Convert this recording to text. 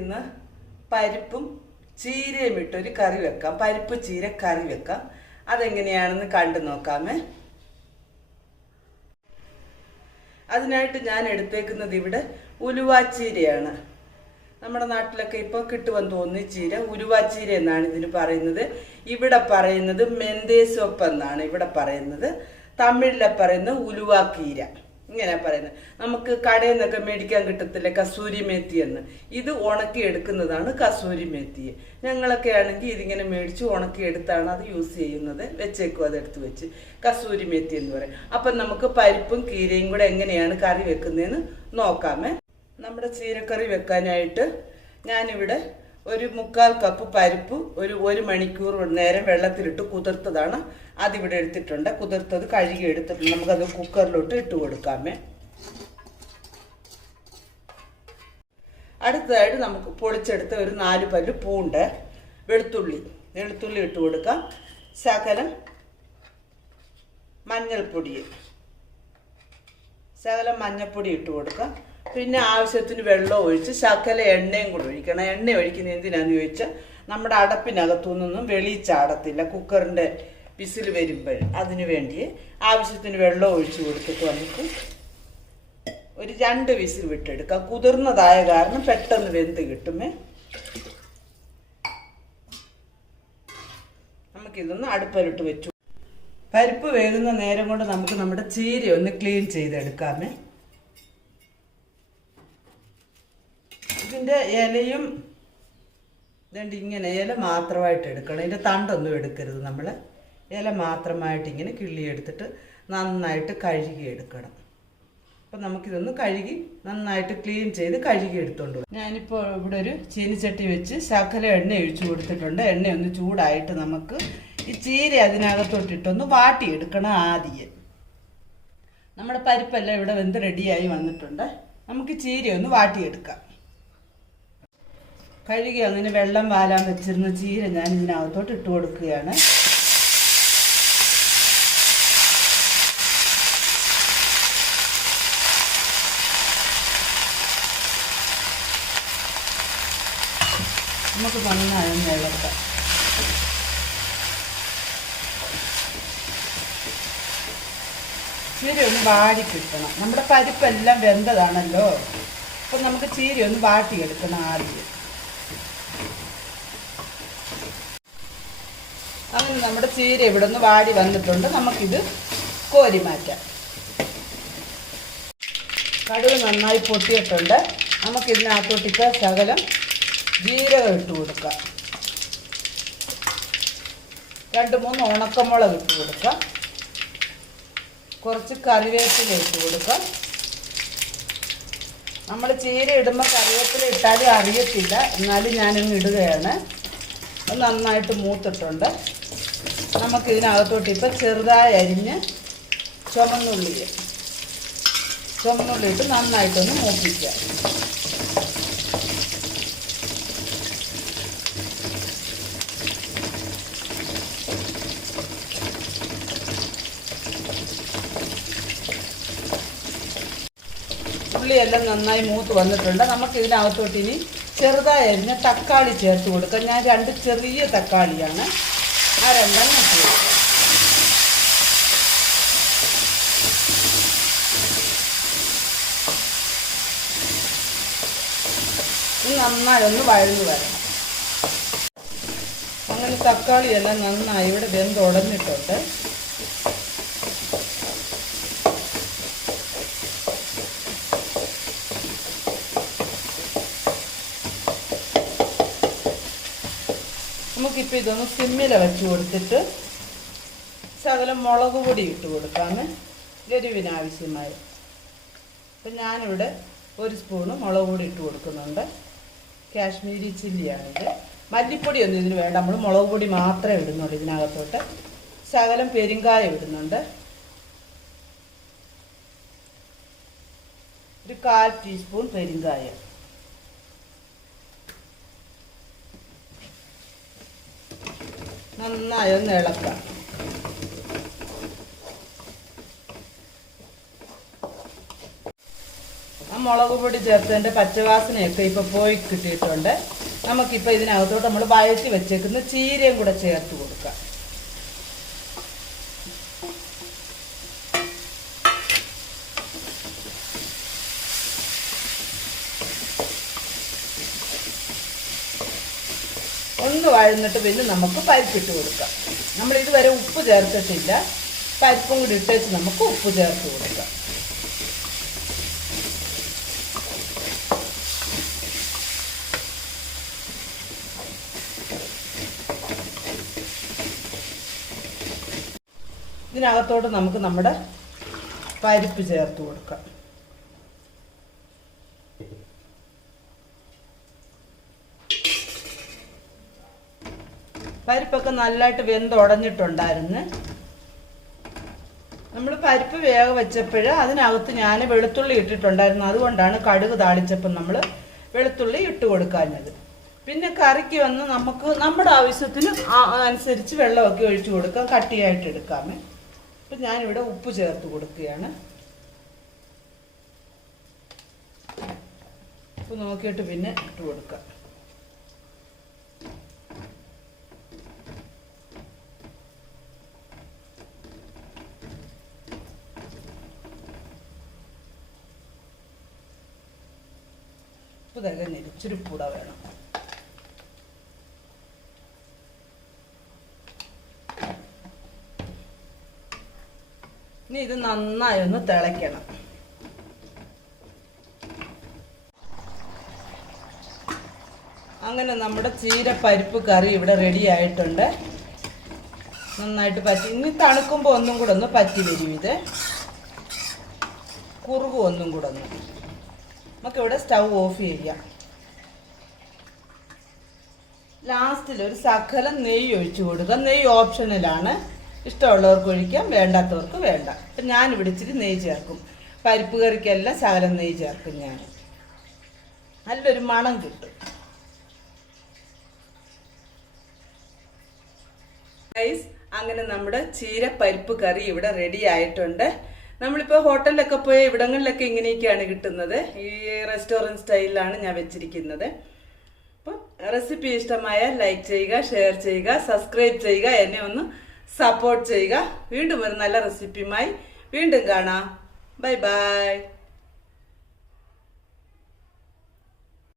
നമുക്കിന്ന് പരിപ്പും ചീരയും ഇട്ടൊരു കറി വെക്കാം. പരിപ്പ് ചീര കറി വെക്കാം. അതെങ്ങനെയാണെന്ന് കണ്ടു നോക്കാമേ. അതിനായിട്ട് ഞാൻ എടുത്തേക്കുന്നത് ഇവിടെ ഉലുവാച്ചീരയാണ് നമ്മുടെ നാട്ടിലൊക്കെ ഇപ്പോൾ കിട്ടുമെന്ന് തോന്നി ചീര. ഉലുവാച്ചീര എന്നാണ് ഇതിന് പറയുന്നത്. ഇവിടെ പറയുന്നത് മെന്തേസോപ്പ് എന്നാണ് ഇവിടെ പറയുന്നത്. തമിഴിലെ പറയുന്നത് ഉലുവാക്കീര ഇങ്ങനെ പറയുന്നത്. നമുക്ക് കടയിൽ നിന്നൊക്കെ മേടിക്കാൻ കിട്ടത്തില്ല കസൂരി മേത്തി എന്ന്? ഇത് ഉണക്കി എടുക്കുന്നതാണ് കസൂരി മേത്തി. ഞങ്ങളൊക്കെ ആണെങ്കിൽ ഇതിങ്ങനെ മേടിച്ച് ഉണക്കി എടുത്താണ് അത് യൂസ് ചെയ്യുന്നത്. വെച്ചേക്കും അതെടുത്ത് വെച്ച്. കസൂരി മേത്തി എന്ന് പറയും. അപ്പം നമുക്ക് പരിപ്പും കീരയും കൂടെ എങ്ങനെയാണ് കറി വെക്കുന്നതെന്ന് നോക്കാമേ. നമ്മുടെ ചീരക്കറി വെക്കാനായിട്ട് ഞാനിവിടെ ഒരു മുക്കാൽ കപ്പ് പരിപ്പ് ഒരു ഒരു മണിക്കൂർ നേരം വെള്ളത്തിലിട്ട് കുതിർത്തതാണ്. അതിവിടെ എടുത്തിട്ടുണ്ട്. കുതിർത്തത് കഴുകി എടുത്തിട്ടുണ്ട്. നമുക്കത് കുക്കറിലോട്ട് ഇട്ട് കൊടുക്കാമേ. അടുത്തതായിട്ട് നമുക്ക് പൊളിച്ചെടുത്ത ഒരു നാല് പല്ല് പൂണ്ട്. വെളുത്തുള്ളി വെളുത്തുള്ളി ഇട്ട് കൊടുക്കാം. ശകലം മഞ്ഞൾപ്പൊടി. ശകലം മഞ്ഞൾപ്പൊടി ഇട്ട് കൊടുക്കാം. പിന്നെ ആവശ്യത്തിന് വെള്ളം ഒഴിച്ച് ശകല എണ്ണയും കൂടെ ഒഴിക്കണം. എണ്ണ ഒഴിക്കുന്നത് എന്തിനാന്ന് ചോദിച്ചാൽ നമ്മുടെ അടപ്പിനകത്തുനിന്നും വെളിച്ചാടത്തില്ല. വെളി ചാടത്തില്ല കുക്കറിന്റെ പിസിൽ വരുമ്പോൾ അതിന് വേണ്ടി ആവശ്യത്തിന് വെള്ളം ഒഴിച്ച് കൊടുത്തിട്ട് നമുക്ക് ഒരു രണ്ട് വിസിൽ വിട്ടെടുക്കാം. കുതിർന്നതായ കാരണം പെട്ടെന്ന് വെന്ത് കിട്ടുമേ നമുക്കിതൊന്ന് അടുപ്പിലിട്ട് വെച്ചു. പരിപ്പ് വേകുന്ന നേരം കൊണ്ട് നമുക്ക് നമ്മുടെ ചീര ഒന്ന് ക്ലീൻ ചെയ്തെടുക്കാമേ ഇതിന്റെ ഇലയും ഇതുണ്ട് ഇങ്ങനെ ഇല മാത്രമായിട്ട് എടുക്കണം. ഇതിന്റെ തണ്ടൊന്നും എടുക്കരുത് നമ്മൾ ഇല മാത്രമായിട്ട് ഇങ്ങനെ കിള്ളിയെടുത്തിട്ട് നന്നായിട്ട് കഴുകി എടുക്കണം. അപ്പം നമുക്കിതൊന്ന് കഴുകി നന്നായിട്ട് ക്ലീൻ ചെയ്ത് കഴുകി എടുത്തോണ്ട്. ഞാനിപ്പോൾ ഇവിടെ ഒരു ചീനിച്ചട്ടി വെച്ച് ശകല എണ്ണ ഒഴിച്ചു കൊടുത്തിട്ടുണ്ട്. എണ്ണ ഒന്ന് ചൂടായിട്ട് നമുക്ക് ഈ ചീര അതിനകത്തോട്ടിട്ടൊന്ന് വാട്ടിയെടുക്കണം ആദ്യം. നമ്മുടെ പരിപ്പെല്ലാം ഇവിടെ വെന്ത് റെഡിയായി വന്നിട്ടുണ്ട്. നമുക്ക് ചീര ഒന്ന് വാട്ടിയെടുക്കാം. കഴുകി അങ്ങനെ വെള്ളം വാലാൻ വെച്ചിരുന്ന ചീര ഞാൻ ഇതിനകത്തോട്ട് ഇട്ട് കൊടുക്കുകയാണ്. നമുക്ക് നന്നായി വെള്ളത്തെ ചീര ഒന്ന് വാടി കിട്ടണം. നമ്മുടെ പരിപ്പെല്ലാം വെന്തതാണല്ലോ. അപ്പം നമുക്ക് ചീര ഒന്ന് വാട്ടിയെടുക്കണം ആദ്യം അങ്ങനെ നമ്മുടെ ചീര ഇവിടെ നിന്ന് വാടി വന്നിട്ടുണ്ട്. നമുക്കിത് കോരി മാറ്റാം. കടുക് നന്നായി പൊട്ടിയിട്ടുണ്ട്. നമുക്കിതിനകത്തോട്ടിട്ട് ശകലം ജീരകം ഇട്ട് കൊടുക്കാം. രണ്ട് മൂന്ന് ഉണക്കമുളക് ഇട്ട് കൊടുക്കാം. കുറച്ച് കറിവേപ്പില ഇട്ട് കൊടുക്കാം. നമ്മൾ ചീര ഇടുമ്പോൾ കറിവേപ്പില ഇട്ടാലും അറിയത്തില്ല. എന്നാലും ഞാനങ്ങ് ഇടുകയാണ്. അത് നന്നായിട്ട് മൂത്തിട്ടുണ്ട്. നമുക്ക് ഇതിനകത്തോട്ട് ഇപ്പം ചെറുതായി അരിഞ്ഞ് ചുമന്നുള്ളി. ചുമന്നുള്ളി ഇട്ട് നന്നായിട്ടൊന്ന് മൂപ്പിക്കുക. ഉള്ളിയെല്ലാം നന്നായി മൂത്ത് വന്നിട്ടുണ്ട്. നമുക്ക് ഇതിനകത്തോട്ട് ഇനി ചെറുതായി അരിഞ്ഞ തക്കാളി ചേർത്ത് കൊടുക്കാം. ഞാൻ രണ്ട് ചെറിയ തക്കാളിയാണ് കൊടുക്കാം ഇത് നന്നായി ഒന്ന് വഴന്നു വരണം. അങ്ങനെ തക്കാളിയെല്ലാം നന്നായി ഇവിടെ വെന്ത് ഉടഞ്ഞിട്ടുണ്ട് നമുക്കിപ്പോൾ ഇതൊന്ന് സിമ്മിൽ വെച്ച് കൊടുത്തിട്ട് ശകലം മുളക് പൊടി ഇട്ട് കൊടുക്കാമെന്ന് എരിവിനാവശ്യമായി അപ്പം ഞാനിവിടെ ഒരു സ്പൂണ് മുളക് പൊടി ഇട്ട് കൊടുക്കുന്നുണ്ട്. കാശ്മീരി ചില്ലിയാണിത്. മല്ലിപ്പൊടിയൊന്നും ഇതിന് വേണ്ട. നമ്മൾ മുളക് പൊടി മാത്രമേ ഇടുന്നുള്ളൂ ഇതിനകത്തോട്ട്. ശകലം പെരുങ്കായം ഇടുന്നുണ്ട്. ഒരു കാൽ ടീസ്പൂൺ പെരുങ്കായം. നന്നായി ഒന്ന് ഇളക്കാം മുളക് പൊടി ചേർത്തതിന്റെ പച്ചവാസനയൊക്കെ ഇപ്പോൾ പോയി കിട്ടിയിട്ടുണ്ട്. നമുക്കിപ്പോൾ ഇതിനകത്തോട്ട് നമ്മൾ വയറ്റി വെച്ചേക്കുന്ന ചീരയും കൂടെ ചേർത്ത് ഒന്ന് വഴന്നിട്ട് പിന്നെ നമുക്ക് പരിപ്പിട്ട് കൊടുക്കാം. നമ്മൾ ഇതുവരെ ഉപ്പ് ചേർത്തിട്ടില്ല. പരിപ്പും കൂടി ഇട്ടേച്ച് നമുക്ക് ഉപ്പ് ചേർത്ത് കൊടുക്കാം. ഇതിനകത്തോട്ട് നമുക്ക് നമ്മുടെ പരിപ്പ് ചേർത്ത് കൊടുക്കാം. പരിപ്പൊക്കെ നല്ലതായിട്ട് വെന്തുടഞ്ഞിട്ടുണ്ടായിരുന്നു. നമ്മൾ പരിപ്പ് വേഗ വെച്ചപ്പോൾ അതിനകത്ത് ഞാൻ വെളുത്തുള്ളി ഇട്ടിട്ടുണ്ടായിരുന്നു. അതുകൊണ്ടാണ് കടുക് താളിച്ചപ്പം നമ്മൾ വെളുത്തുള്ളി ഇട്ട് കൊടുക്കാഞ്ഞത്. പിന്നെ കറിക്ക് വന്ന് നമുക്ക് നമ്മുടെ ആവശ്യത്തിന് അനുസരിച്ച് വെള്ളമൊക്കെ ഒഴിച്ചു കൊടുക്കാം. കട്ടിയായിട്ട് എടുക്കാമേ. അപ്പം ഞാനിവിടെ ഉപ്പ് ചേർത്ത് കൊടുക്കുകയാണ്. ഉപ്പ് നോക്കിയിട്ട് പിന്നെ ഇട്ട് കൊടുക്കാം. ഉപ്പ് തികഞ്ഞില്ല ഇച്ചിരി കൂടെ വേണം. ഇനി ഇത് നന്നായി ഒന്ന് തിളയ്ക്കണം. അങ്ങനെ നമ്മുടെ ചീരപ്പരിപ്പ് കറി ഇവിടെ റെഡി ആയിട്ടുണ്ട്. നന്നായിട്ട് പറ്റി. ഇനി തണുക്കുമ്പോൾ ഒന്നും കൂടെ ഒന്ന് പറ്റി വരും ഇത്. കുറുകും ഒന്നും കൂടെ ഒന്ന്. നമുക്കിവിടെ സ്റ്റൗ ഓഫ് ചെയ്യാം. ലാസ്റ്റിൽ ഒരു സകലം നെയ്യ് ഒഴിച്ചു കൊടുക്കുക. നെയ്യ് ഓപ്ഷനിലാണ് ഇഷ്ടമുള്ളവർക്ക് ഒഴിക്കാം വേണ്ടാത്തവർക്ക് വേണ്ട. അപ്പം ഞാൻ ഇവിടെ ഇച്ചിരി നെയ്യ് ചേർക്കും. പരിപ്പ് കറിക്കെല്ലാം സകലം നെയ്യ് ചേർക്കും ഞാൻ. നല്ലൊരു മണം കിട്ടും. അങ്ങനെ നമ്മുടെ ചീര പരിപ്പ് കറി ഇവിടെ റെഡി ആയിട്ടുണ്ട്. നമ്മളിപ്പോൾ ഹോട്ടലിലൊക്കെ പോയ ഇവിടങ്ങളിലൊക്കെ ഇങ്ങനെയൊക്കെയാണ് കിട്ടുന്നത്. ഈ റെസ്റ്റോറന്റ് സ്റ്റൈലിലാണ് ഞാൻ വെച്ചിരിക്കുന്നത്. അപ്പം റെസിപ്പി ഇഷ്ടമായ ലൈക്ക് ചെയ്യുക ഷെയർ ചെയ്യുക സബ്സ്ക്രൈബ് ചെയ്യുക എന്നെ ഒന്ന് സപ്പോർട്ട് ചെയ്യുക. വീണ്ടും ഒരു നല്ല റെസിപ്പിയുമായി വീണ്ടും കാണാം. Bye bye